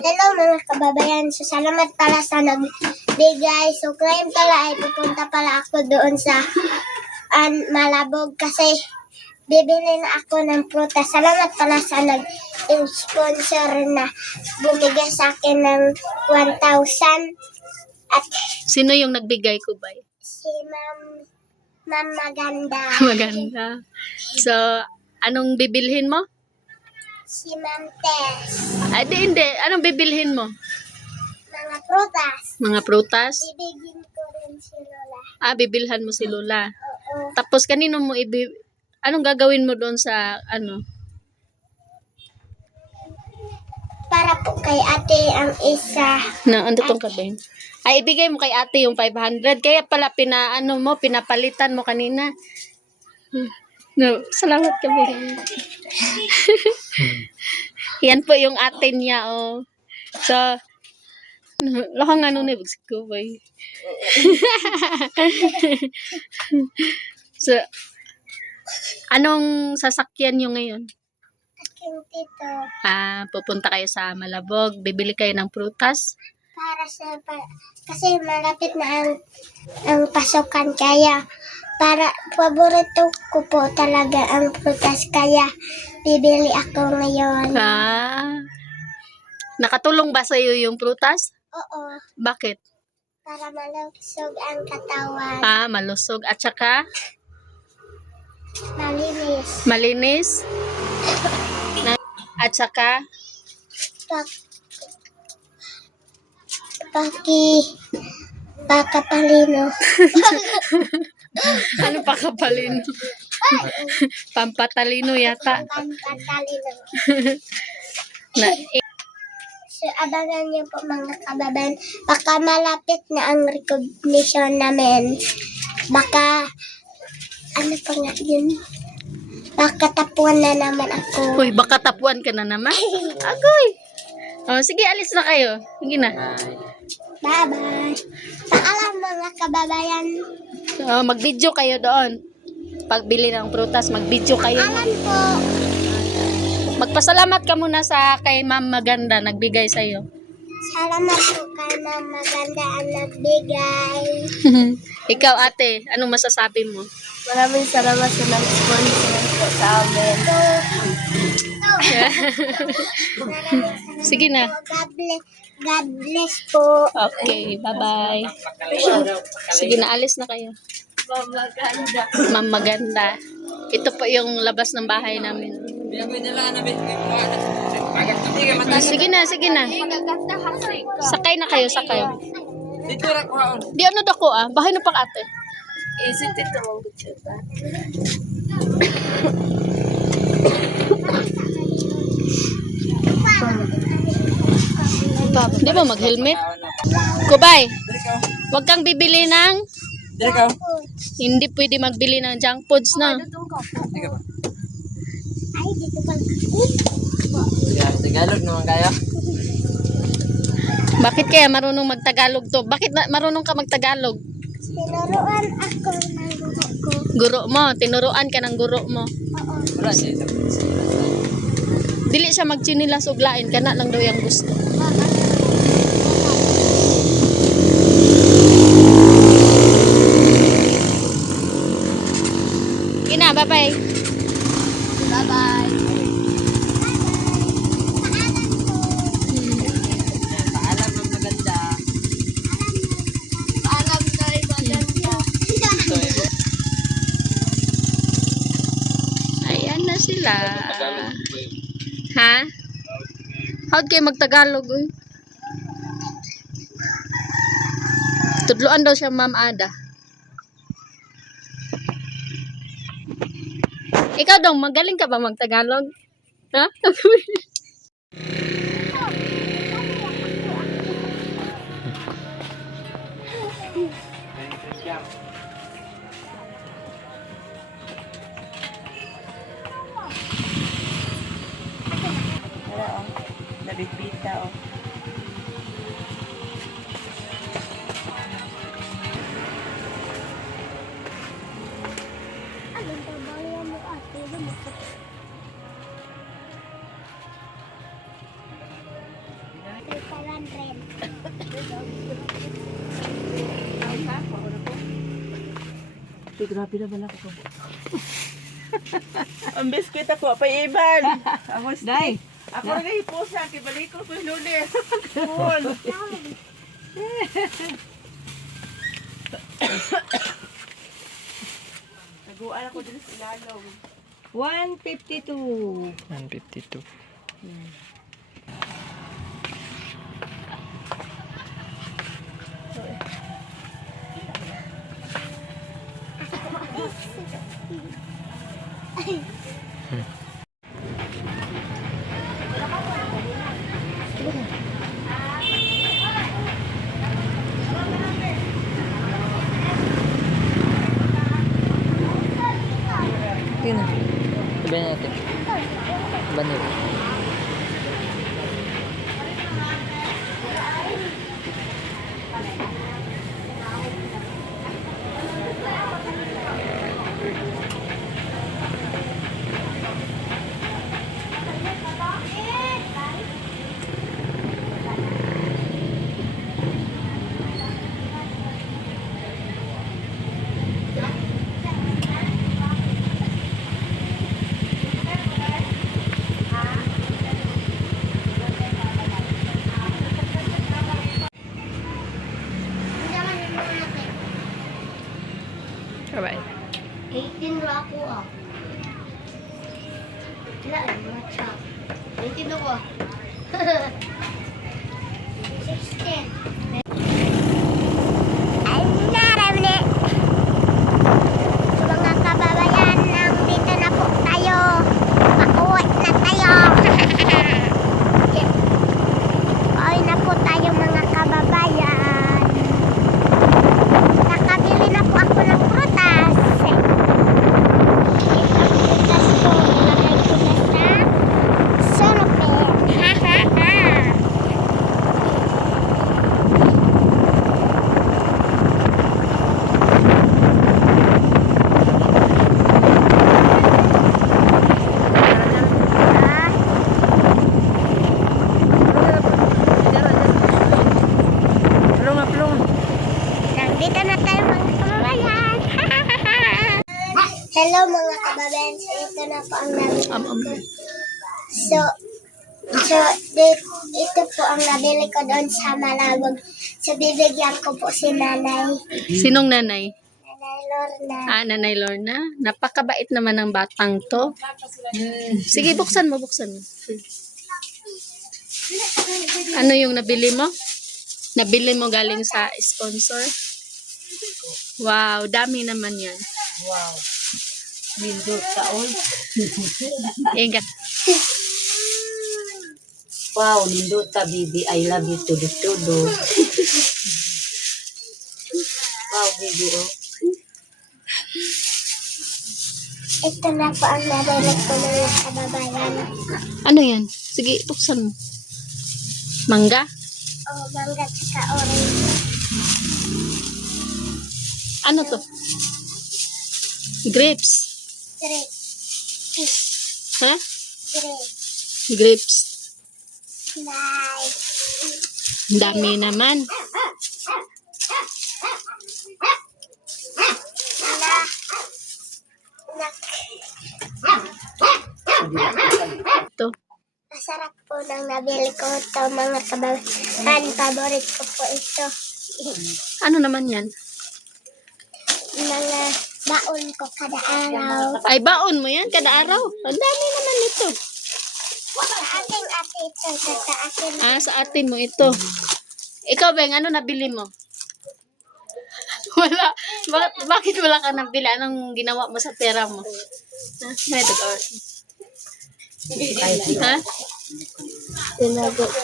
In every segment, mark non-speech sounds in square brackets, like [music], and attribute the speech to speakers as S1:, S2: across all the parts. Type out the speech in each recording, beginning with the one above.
S1: Hello mga kababayan. So, salamat pala sa nagbigay. So, ngayon pala ay pupunta pala ako doon sa an Malabog kasi bibili na ako ng prutas. Salamat pala sa nag-sponsor na bumigay sa akin ng 1,000 at
S2: Sino yung nagbigay ko ba?
S1: si Ma'am Ma'am Maganda. [laughs]
S2: Maganda. So, anong bibilhin mo?
S1: Si Ma'am Tess.
S2: Ay, di, hindi. Anong bibilhin mo?
S1: Mga prutas.
S2: Mga prutas?
S1: Bibigyan ko rin si Lola.
S2: Ah, bibilhan mo si Lola.
S1: Oo.
S2: Tapos, kanino mo ibi... Anong gagawin mo doon sa, ano?
S1: Para po kay ate ang isa.
S2: Na, ano tong kabin? Ay, ibigay mo kay ate yung 500. Kaya pala, pina, ano mo, pinapalitan mo kanina. Hmm. No, salamat kami. Yan po yung ate niya, oh. So, lakang ano na, bagsik ko, boy. [laughs] so, anong sasakyan nyo ngayon?
S1: Aking tito.
S2: Ah, pupunta kayo sa Malabog, bibili kayo ng prutas.
S1: Para sa, pa, kasi malapit na ang, ang pasukan kaya para paborito ko po talaga ang prutas kaya bibili ako ngayon.
S2: Ah, nakatulong ba sa iyo yung prutas?
S1: Oo,
S2: Bakit?
S1: para malusog ang katawan.
S2: Ah, malusog at saka
S1: Malinis.
S2: malinis. At saka
S1: Pak, paki, pakapalino. [laughs] [laughs]
S2: ano pa kapalino? Pampatalino yata.
S1: Pampatalino. [laughs]
S2: Na,
S1: So, abangan niyo po mga kababayan. Baka malapit na ang recognition namin. Baka, ano pa nga yun? Baka tapuan na naman ako.
S2: Uy, baka tapuan ka na naman. [laughs] Agoy. Oh, sige, alis na kayo. Sige na.
S1: Bye-bye. Paalam mga kababayan.
S2: Oh, mag-video kayo doon. Pagbili ng prutas, mag-video kayo.
S1: Alam po.
S2: Magpasalamat ka muna sa kay Ma'am Maganda nagbigay sa iyo.
S1: Salamat po kay Ma'am Maganda ang nagbigay. [laughs]
S2: Ikaw ate, anong masasabi mo?
S1: Maraming salamat sa nag-sponsor po sa amin. [laughs]
S2: Sige na.
S1: God bless, God bless po.
S2: Okay, bye-bye. Sige na, alis na kayo.
S1: Maganda.
S2: Ma'am Maganda. Ito po yung labas ng bahay namin. Sige na, sige na. Sakay na kayo, sakay. Di ano dako ah, bahay na pa ate.
S1: Isip ito mong gutsita.
S2: Di ba mag-helmet? Kubay, wag kang bibili ng hindi pwede magbili ng junk foods na.
S1: Ay, dito pag...
S3: Tagalog naman kayo.
S2: Bakit kaya marunong magtagalog to? Bakit na, marunong ka magtagalog?
S1: Tinuruan ako ng guro ko.
S2: Guro mo, tinuruan ka ng guro mo.
S1: Oo.
S3: Wala siya.
S2: Dili siya magchinilas ug lain kana lang daw yung gusto. Ina, bye-bye.
S1: Bye-bye.
S2: Ayan na sila. Ha? How'd kayo magtagalog? Uy? Tudloan daw siya, Ma'am Ada. Ikaw daw, magaling ka ba magtagalog? Ha?
S3: Nabibita oh. Uy, grabe na [laughs] bala [laughs] ko. Ang biskuit ako, pa iban. Ako Day. Ako na kayo po sa akin, balik ko ko yung lunes. Cool. [laughs] Naguan ako din sa ilalong.
S4: 152.
S5: 152. Tingnan.
S1: Wala, ay, matcha. 18 ako ah. 16. Ay, naramne. So, mga kababayan, nandito na po tayo. Pauwi na tayo. Pauwi na po tayo mga kababayan. Nakabili na po ako ng prutas. Ito prutas ko. Nilagay ko na sa sulupin. Ha ha ha.
S3: Plong na plong.
S1: Nandito na tayo mga kababayan. [laughs] Hello mga kababayan. So ito na po ang nabili
S2: Um, um.
S1: ko. So, so di- ito po ang nabili ko doon sa Malabog. So bibigyan ko po si Nanay.
S2: Sinong nanay?
S1: Nanay Lorna.
S2: Ah, nanay Lorna. Napakabait naman ng batang to. Sige, buksan mo, buksan mo. Ano yung nabili mo? Nabili mo galing sa sponsor? Wow, dami naman yan.
S4: Wow. Nindot taon. [laughs]
S2: Ingat.
S4: Wow, nindot ta baby. I love you to the todo. wow, baby oh.
S1: Ito na po ang nabili ko mga kababayan.
S2: Ano yan? Sige, buksan mo. Mangga?
S1: O, mangga tsaka orange.
S2: Ano to? Grapes.
S1: Grape. Fish.
S2: Ha?
S1: Grape.
S2: Grapes. Ang dami naman. Ito.
S1: Masarap po nang nabili ko ito mga kababayan. Favorite ko po ito.
S2: Ano naman yan?
S1: Mga baon ko kada araw.
S2: Ay, baon mo yan kada araw. Ang dami naman ito.
S1: Sa aking ate ito. Sa akin.
S2: Ah, sa atin mo ito. Ikaw, Beng, ano nabili mo? [laughs] Wala. Bakit, bakit wala ka nabili? Anong ginawa mo sa pera mo? Ha? May ito, or. Ha?
S1: Tinago ko.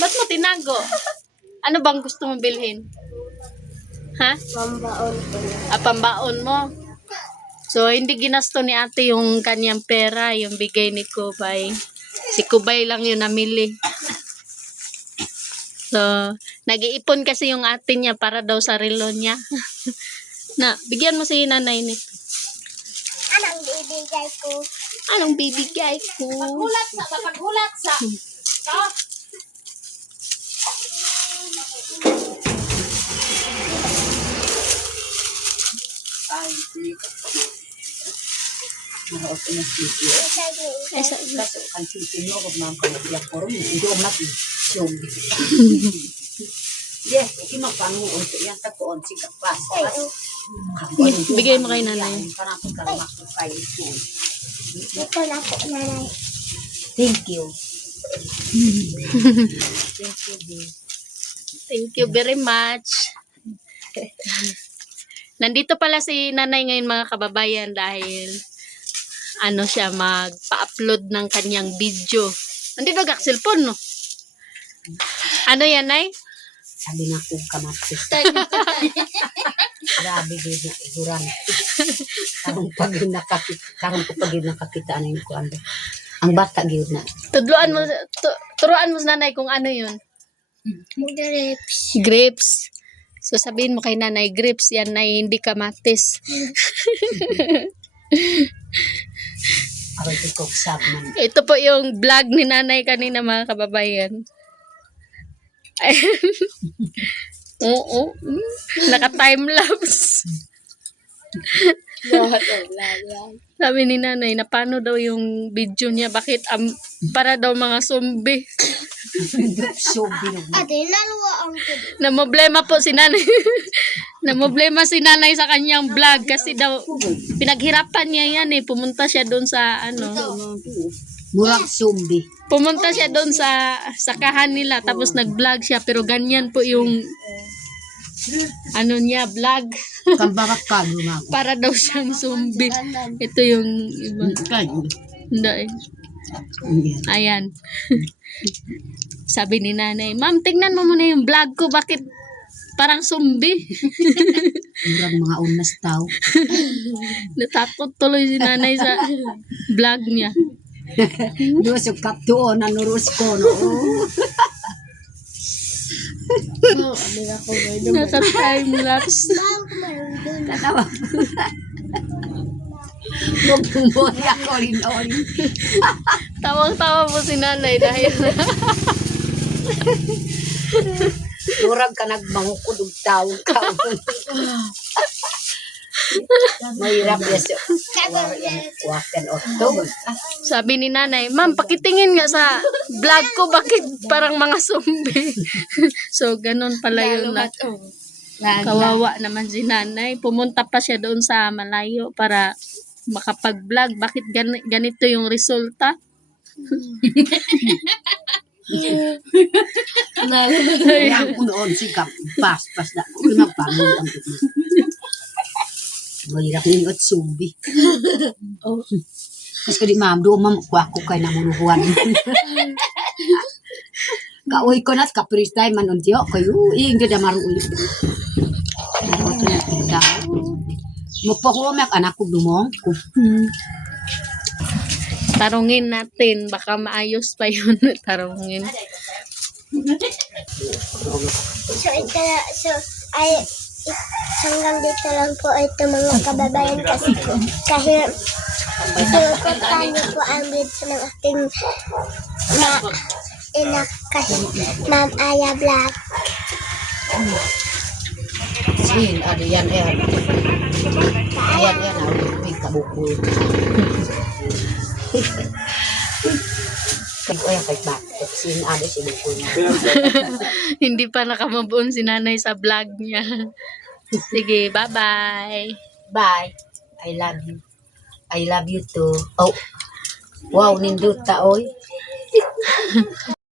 S2: Ba't mo tinago? Ano bang gusto mong bilhin? Ha?
S1: Mambaon ko.
S2: Ah, pambaon mo. So, hindi ginasto ni ate yung kanyang pera, yung bigay ni Kubay. Si Kubay lang yung namili. So, nag-iipon kasi yung ate niya para daw sa relo niya. [laughs] na, bigyan mo si nanay nito.
S1: Anong bibigay ko?
S2: Anong bibigay ko?
S3: Paghulat sa, paghulat sa.
S4: Maraot na sisi. Kaso kan sisi no kung mga kamagyak ko rin. Hindi ko mati. Yung. Yes, iki magpangu untuk yan takoon si kapas.
S2: bigay mo kay nanay.
S4: Parang pagka makukay ito.
S1: Ito na po, nanay.
S4: Thank you. Thank you.
S2: Thank you very much. [laughs] Nandito pala si nanay ngayon mga kababayan dahil ano siya magpa-upload ng kanyang video. Nandito gak cellphone no? Ano yan, Nay?
S4: Sabi na kong kamatis. [laughs] Grabe din na iguran. Karong pag nakakita, karong ko pag nakakita ano yung kuan. Ang bata gyud na.
S2: Tudloan mo, tu- turuan mo sa nanay kung ano yun.
S1: Grapes.
S2: Grapes. So sabihin mo kay nanay, grapes yan na hindi
S4: kog sabman.
S2: Ito po yung vlog ni nanay kanina mga kababayan. [laughs] Oo. mm, Naka-timelapse. [laughs] Sabi ni nanay, na paano daw yung video niya? Bakit am para daw mga zombie?
S1: Ate, naluwa ang kudo.
S2: Namoblema po si nanay. [laughs] Namoblema si nanay sa kanyang vlog kasi daw pinaghirapan niya yan eh. Pumunta siya doon sa ano.
S4: Murag zombie.
S2: Pumunta siya doon sa sakahan nila tapos nag-vlog siya pero ganyan po yung ano niya, vlog. [laughs]
S4: Kambarak ka mga ko.
S2: para daw siyang zombie. Ito yung iba.
S4: Kayo.
S2: Hindi. Ayan. Sabi ni nanay, Ma'am, tingnan mo muna yung vlog ko. Bakit parang zombie? [laughs]
S4: Murag mga unas tao. [laughs]
S2: Natakot tuloy si nanay sa vlog niya.
S4: Diyos [laughs] yung kaptuon na nurus ko. No?
S2: Naka-timelapse.
S1: Ma'am, kumaroon
S4: Bumbumoy ako rin orin. [laughs]
S2: Tawang-tawa po si nanay dahil
S4: Murag ka nagmangukod og ka. Mahirap yes. Wakan October.
S2: sabi ni nanay, Ma'am, pakitingin nga sa vlog ko. Bakit parang mga zombie? [laughs] so, ganun pala yun na. Kawawa naman si nanay. Pumunta pa siya doon sa malayo para makapag-vlog. Bakit gan- ganito yung resulta?
S4: Kaya kung noon si Kap, pas, pas na. Kung magpangon ang ito. Mahirap din at.
S2: Oh.
S4: Kasi di ma'am, doon ma'am, kuha ko kay namunuhuan. Kaoy ko na, kapris tayo man untiyo. Kayo, ing gada maruulit. Ano ito na kita. Magpakuha anak ko dumong.
S2: Hmm. Tarungin natin. Baka maayos pa yun. [laughs] Tarungin.
S1: So, ito na, so, ay, hanggang dito lang po ito mga kababayan kasi kahit suportahan niyo po ang video ng aking na inak kasi Ma'am Aya Vlog.
S4: Sin, ada yan. Yan, yan, kabukul. [laughs] Yan, kay bakit. Sin, ada si bukul niya. [laughs]
S2: Hindi pa nakamabuon si nanay sa vlog niya. Sige, bye-bye.
S4: Bye. I love you. I love you too. Oh. Wow, nindot ta, oy. [laughs]